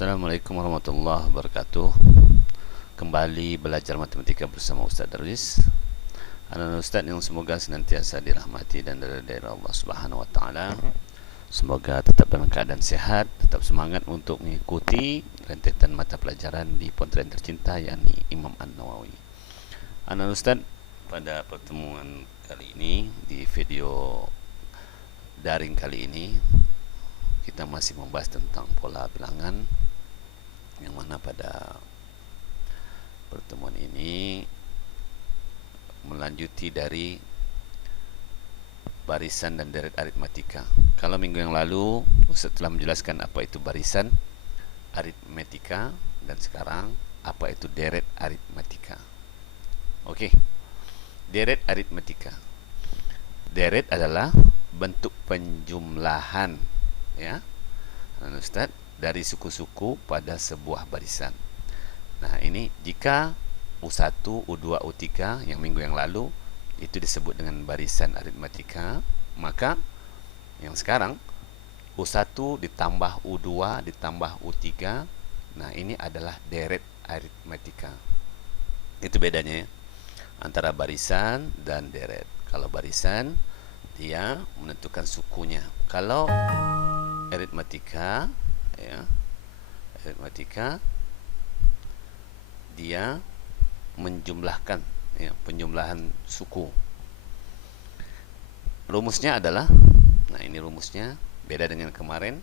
Assalamualaikum warahmatullahi wabarakatuh. Kembali belajar matematika bersama Ustaz Darwis. Anak Ustaz yang semoga senantiasa dirahmati dan dari Allah Subhanahu wa taala. Semoga tetap dalam keadaan sehat, tetap semangat untuk mengikuti rentetan mata pelajaran di pesantren tercinta yakni Imam An-Nawawi. Anak Ustaz, pada pertemuan kali ini di video daring kali ini kita masih membahas tentang pola bilangan, yang mana pada pertemuan ini melanjuti dari barisan dan deret aritmatika. Kalau minggu yang lalu Ustaz telah menjelaskan apa itu barisan aritmatika, dan sekarang apa itu deret aritmatika. Oke, deret aritmatika. Deret adalah bentuk penjumlahan, ya, Ustaz, dari suku-suku pada sebuah barisan. Nah, ini jika U1, U2, U3 yang minggu yang lalu itu disebut dengan barisan aritmatika, maka yang sekarang U1 ditambah U2 ditambah U3, nah ini adalah deret aritmatika. Itu bedanya ya, antara barisan dan deret. Kalau barisan dia menentukan sukunya. Kalau aritmatika, ya, aritmatika dia menjumlahkan, ya, penjumlahan suku. Rumusnya adalah, nah ini rumusnya beda dengan kemarin.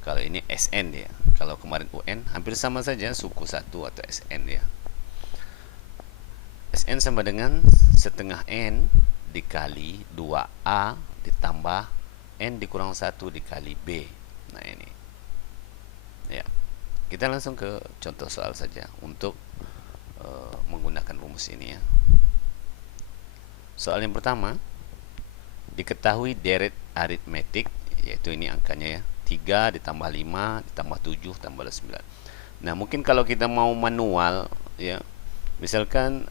Kalau ini SN ya, kalau kemarin UN hampir sama saja, suku 1 atau SN ya. SN sama dengan setengah N dikali 2A ditambah N dikurang 1 dikali B. Nah ini ya, kita langsung ke contoh soal saja untuk menggunakan rumus ini ya. Soal yang pertama, diketahui deret aritmetik, yaitu ini angkanya ya, 3 ditambah 5 ditambah 7 tambah 9. Nah mungkin kalau kita mau manual ya, misalkan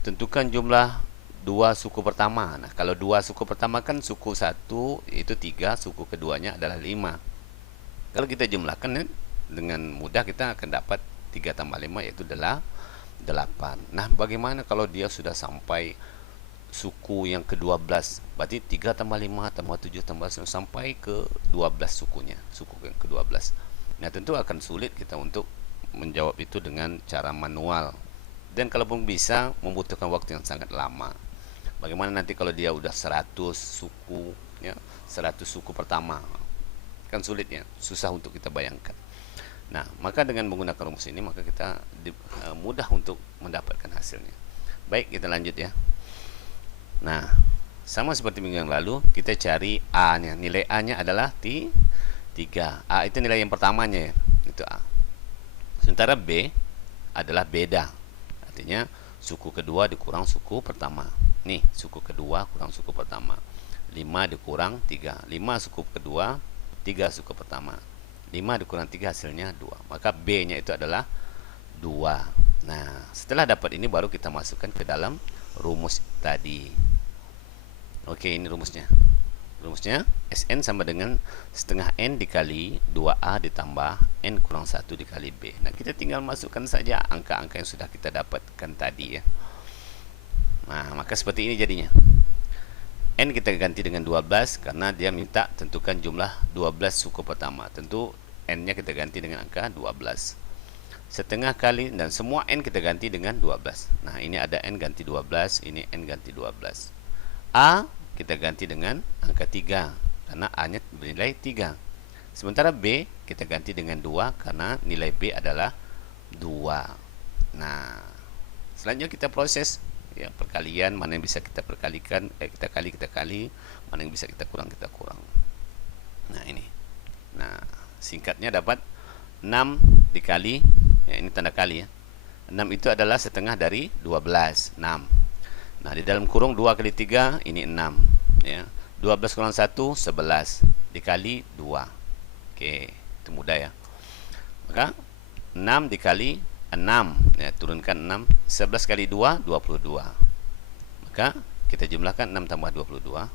tentukan jumlah dua suku pertama. Nah kalau dua suku pertama kan suku 1 itu 3, suku keduanya adalah 5. Kalau kita jumlahkan dengan mudah kita akan dapat 3 tambah 5 yaitu adalah 8. Nah bagaimana kalau dia sudah sampai suku yang ke-12? Berarti 3 tambah 5 tambah 7 tambah 9 sampai ke 12 sukunya, suku yang ke-12. Nah tentu akan sulit kita untuk menjawab itu dengan cara manual, dan kalaupun bisa membutuhkan waktu yang sangat lama. Bagaimana nanti kalau dia udah 100 suku ya, 100 suku pertama, kan sulit ya, susah untuk kita bayangkan. Nah maka dengan menggunakan rumus ini maka kita mudah untuk mendapatkan hasilnya. Baik, kita lanjut ya. Nah sama seperti minggu yang lalu, kita cari A nya. Nilai A nya adalah 3. A itu nilai yang pertamanya ya, itu A. Sementara B adalah beda, artinya suku kedua dikurang suku pertama. Nih, suku kedua kurang suku pertama, 5 dikurang 3, 5 suku kedua, 3 suku pertama, 5 dikurang 3 hasilnya 2. Maka B nya itu adalah 2. Nah setelah dapat ini baru kita masukkan ke dalam rumus tadi. Oke, ini rumusnya. Rumusnya SN sama dengan setengah N dikali 2A ditambah N kurang 1 dikali B. Nah kita tinggal masukkan saja angka-angka yang sudah kita dapatkan tadi ya. Nah maka seperti ini jadinya. N kita ganti dengan 12 karena dia minta tentukan jumlah 12 suku pertama. Tentu N nya kita ganti dengan angka 12. Setengah kali, dan semua N kita ganti dengan 12. Nah ini ada N ganti 12, ini N ganti 12. A kita ganti dengan angka 3 karena A nya bernilai 3. Sementara B kita ganti dengan 2 karena nilai B adalah 2. Nah selanjutnya kita proses ya, perkalian, mana yang bisa kita perkalikan, kita kali, mana yang bisa kita kurang. Nah ini, nah singkatnya dapat 6 dikali ya, ini tanda kali ya, 6 itu adalah setengah dari 12, 6. Nah di dalam kurung 2 kali 3 ini 6 ya, 12 kurang 1 11 dikali 2. Oke, itu mudah ya. Maka 6 dikali 6 ya, turunkan 6, 11 kali 2 22. Maka kita jumlahkan 6 tambah 22,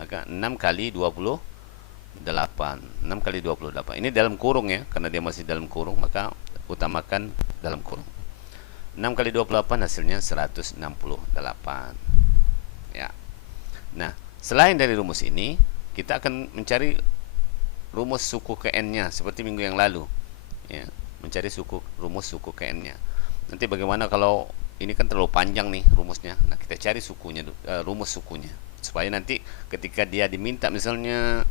maka 6 kali 22 8. 6 kali 28. Ini dalam kurung ya, karena dia masih dalam kurung, maka utamakan dalam kurung. 6 kali 28 hasilnya 168. Ya. Nah, selain dari rumus ini, kita akan mencari rumus suku ke n-nya seperti minggu yang lalu. Ya, mencari rumus suku ke n-nya. Nanti bagaimana kalau ini kan terlalu panjang nih rumusnya. Nah, kita cari rumus sukunya supaya nanti ketika dia diminta misalnya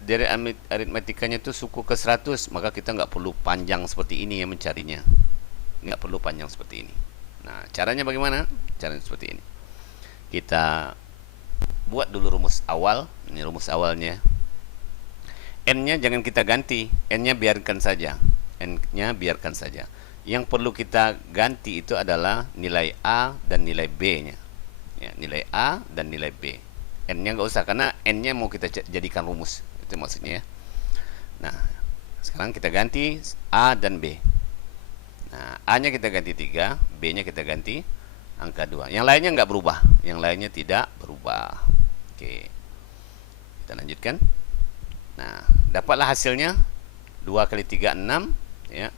dari aritmetikanya itu suku ke 100, maka kita nggak perlu panjang seperti ini ya mencarinya. Nggak perlu panjang seperti ini. Nah, caranya bagaimana? Caranya seperti ini. Kita buat dulu rumus awal. Ini rumus awalnya. N-nya jangan kita ganti. N-nya biarkan saja. N-nya biarkan saja. Yang perlu kita ganti itu adalah nilai A dan nilai B-nya. Ya, nilai A dan nilai B. N-nya nggak usah, karena N-nya mau kita jadikan rumus. Itu maksudnya ya. Nah, sekarang kita ganti A dan B. Nah, A-nya kita ganti 3, B-nya kita ganti angka 2. Yang lainnya nggak berubah. Yang lainnya tidak berubah. Oke. Kita lanjutkan. Nah, dapatlah hasilnya 2 kali 3, 6. Ya.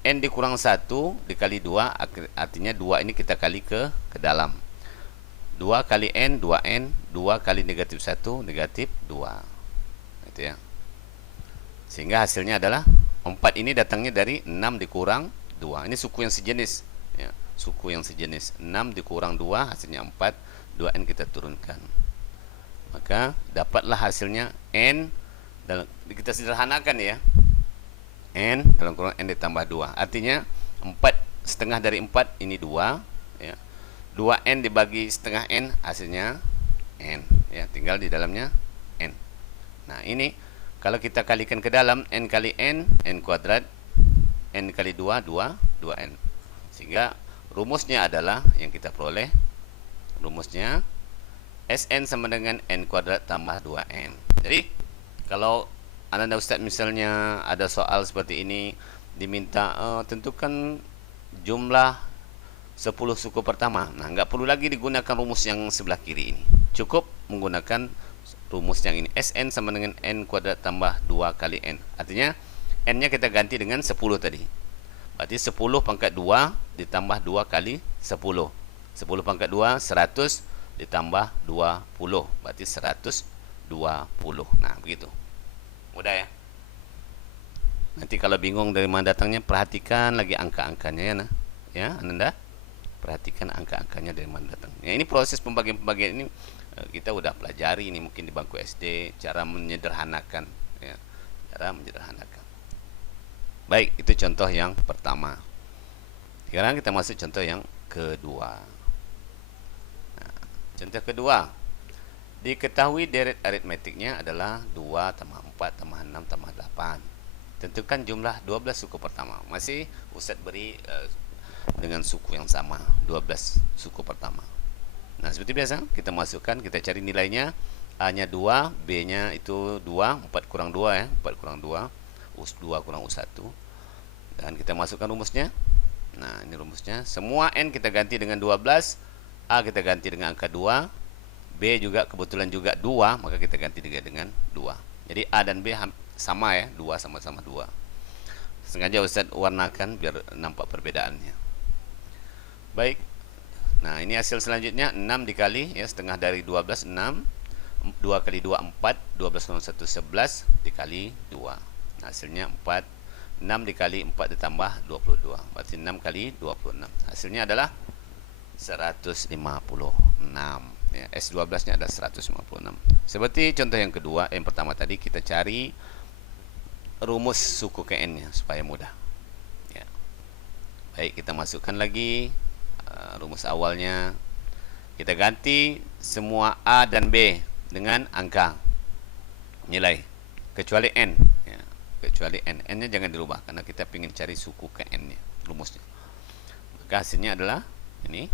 N dikurang 1 dikali 2, artinya 2 ini kita kali ke dalam. 2 kali N, 2N, 2 kali negatif 1, negatif 2. Itu ya. Sehingga hasilnya adalah 4 ini datangnya dari 6 dikurang 2. Ini suku yang sejenis. Ya, suku yang sejenis. 6 dikurang 2, hasilnya 4. 2N kita turunkan. Maka dapatlah hasilnya N. Dan kita sederhanakan ya. N dalam kurung N ditambah 2. Artinya 4 setengah dari 4 ini 2 ya. 2N dibagi setengah N hasilnya N ya, tinggal di dalamnya N. Nah, ini kalau kita kalikan ke dalam, N kali N, N kuadrat, N kali 2, 2N. Sehingga rumusnya adalah yang kita peroleh, rumusnya Sn sama dengan N kuadrat tambah 2N. Jadi kalau Anda Ustadz misalnya ada soal seperti ini, diminta tentukan jumlah 10 suku pertama. Nah, nggak perlu lagi digunakan rumus yang sebelah kiri ini. Cukup menggunakan rumus yang ini. Sn sama dengan N kuadrat tambah 2 kali N. Artinya N-nya kita ganti dengan 10 tadi. Berarti 10 pangkat 2 ditambah 2 kali 10. 10 pangkat 2, 100 ditambah 20. Berarti 120. Nah, begitu. Mudah ya. Nanti kalau bingung dari mana datangnya, perhatikan lagi angka-angkanya ya. Nah, ya, Anda perhatikan angka-angkanya dari mana datang. Ya, ini proses pembagian ini kita udah pelajari ini mungkin di bangku SD, cara menyederhanakan ya. Cara menyederhanakan. Baik, itu contoh yang pertama. Sekarang kita masuk contoh yang kedua. Nah, contoh kedua. Diketahui deret aritmetiknya adalah 2 tambah 4 tambah 6 tambah 8. Tentukan jumlah 12 suku pertama. Masih Ustadz beri dengan suku yang sama, 12 suku pertama. Nah, seperti biasa, kita masukkan, kita cari nilainya. A-nya 2, B-nya itu 2, 4 kurang 2 ya, 4 kurang 2, US2 kurang US1. Dan kita masukkan rumusnya. Nah, ini rumusnya. Semua N kita ganti dengan 12, A kita ganti dengan angka 2, B juga kebetulan juga 2, maka kita ganti dengan 2. Jadi A dan B sama ya, 2 sama-sama 2. Sengaja Ustadz warnakan biar nampak perbedaannya. Baik. Nah, ini hasil selanjutnya 6 dikali ya, setengah dari 12 6. 2 kali 2 4, 12 kurang 1 11 dikali 2. Nah, hasilnya 4. 6 dikali 4 ditambah 22. Berarti 6 kali 26. Hasilnya adalah 156. Ya, S12 nya ada 156. Seperti contoh yang kedua, yang pertama tadi kita cari rumus suku ke N nya supaya mudah ya. Baik, kita masukkan lagi rumus awalnya. Kita ganti semua A dan B dengan angka nilai kecuali N ya. Kecuali N, N nya jangan dirubah karena kita ingin cari suku ke N nya rumusnya. Maka hasilnya adalah ini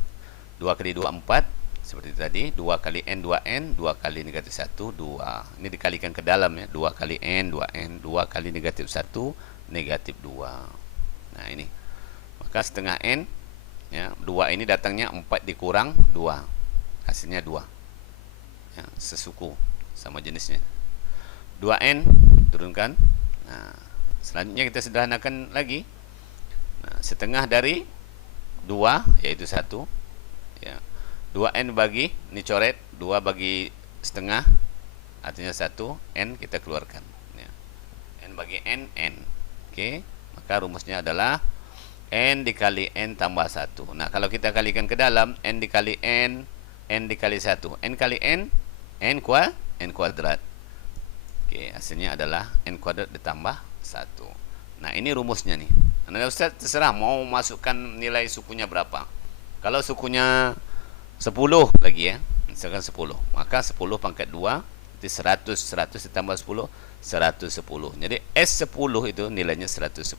2 kali 2 4 seperti tadi, 2 kali N 2N, 2 kali negatif 1 2. Ini dikalikan ke dalam ya, 2 kali N 2N, 2 kali negatif 1 negatif 2. Nah, ini maka setengah N ya, 2 ini datangnya 4 dikurang 2, hasilnya 2 ya, sesuku sama jenisnya. 2n turunkan. Nah, selanjutnya kita sederhanakan lagi. Nah, setengah dari 2 yaitu 1 ya. 2n bagi ini coret 2 bagi setengah artinya 1, n kita keluarkan ya. N bagi n, n. Oke, maka rumusnya adalah n dikali n tambah 1. Nah, kalau kita kalikan ke dalam, n dikali n dikali 1, n kali n kuadrat. Oke, hasilnya adalah n kuadrat ditambah 1. Nah, ini rumusnya nih. Nah, Ustaz terserah mau masukkan nilai sukunya berapa. Kalau sukunya 10 lagi ya, misalkan 10, maka 10 pangkat 2 itu 100, 100 ditambah 10, 110. Jadi S10 itu nilainya 110.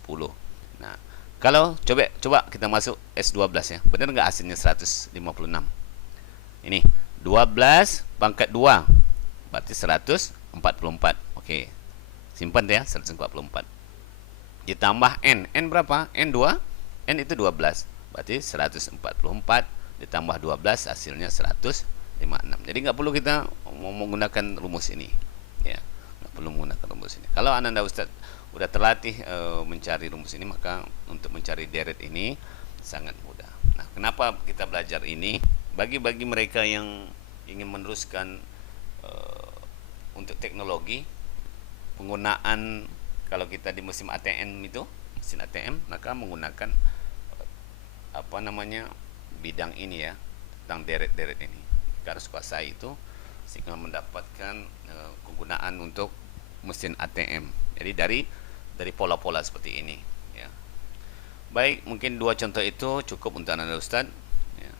Nah, kalau coba kita masuk S12 ya. Benar nggak hasilnya 156? Ini 12 pangkat 2 berarti 144. Oke. Simpan ya, 144. Ditambah n. N berapa? N2. N itu 12. Berarti 144 ditambah 12 hasilnya 156. Jadi nggak perlu kita menggunakan rumus ini. Ya, nggak perlu menggunakan rumus ini. Kalau Anda Ustaz udah terlatih mencari rumus ini, maka untuk mencari deret ini sangat mudah. Nah, kenapa kita belajar ini? Bagi mereka yang ingin meneruskan untuk teknologi penggunaan, kalau kita di mesin ATM itu, mesin ATM, maka menggunakan bidang ini ya, tentang deret-deret ini. Kita harus kuasai itu sehingga mendapatkan kegunaan untuk mesin ATM. Jadi dari pola-pola seperti ini ya. Baik, mungkin 2 contoh itu cukup untuk Anda Ustaz ya.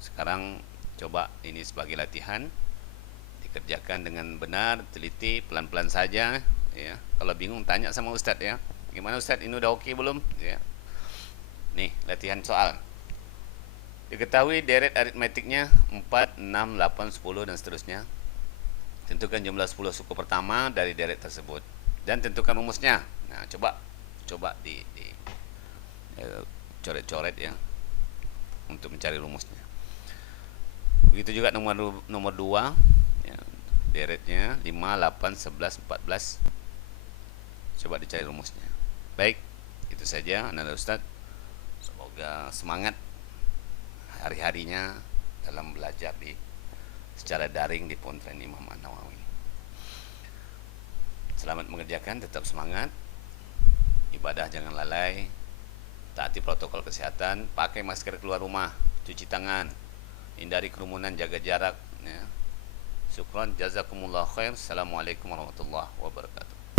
Sekarang coba ini sebagai latihan, dikerjakan dengan benar, teliti, pelan-pelan saja ya. Kalau bingung tanya sama Ustaz ya. Gimana Ustaz, ini udah oke belum ya. Nih, latihan soal. Diketahui deret aritmetiknya 4, 6, 8, 10 dan seterusnya. Tentukan jumlah 10 suku pertama dari deret tersebut dan tentukan rumusnya. Nah, coba di coret-coret ya untuk mencari rumusnya. Begitu juga nomor 2 ya, deretnya 5, 8, 11, 14. Coba dicari rumusnya. Baik, itu saja Anda Ustaz. Semoga semangat hari-harinya dalam belajar secara daring di Pesantren Imam An-Nawawi. Selamat mengerjakan, tetap semangat. Ibadah jangan lalai. Taati protokol kesehatan, pakai masker keluar rumah, cuci tangan, hindari kerumunan, jaga jarak ya. Syukran, jazakumullah khair. Assalamualaikum warahmatullahi wabarakatuh.